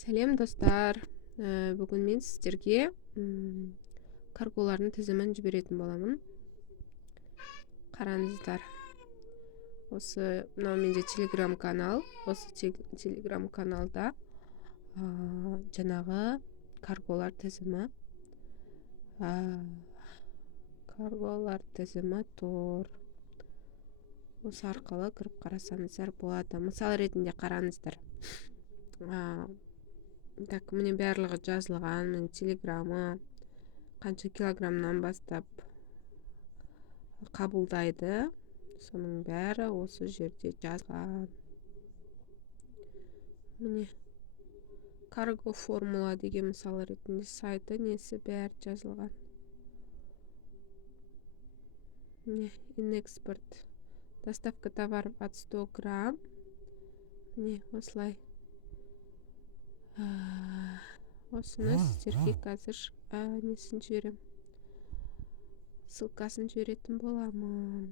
Сәлем достар. Бүгін мен сіздерге карголардың тізімін жіберетін боламын. Қараңыздар. Осы мынау менде телеграм канал. Осы телеграм каналда жаңағы карголар тізімі. Карголар тізімі тұр. Осы арқылы кіріп қарасаңыздар болады. Мысал ретінде қараңыздар. Так, міне барлығы жазылған, міне телеграмы қанша килограммнан бастап қабылдайды. Соның бәрі осы жерде жазған. Міне карго формула деген мысал ретінде сайты несі бәрі жазылған. Міне инэкспорт. Доставка товаров от 100 грамм. Міне осылай. Осыны сіздерге қазір несін жіберем. Ссылкасын жіберетін боламын.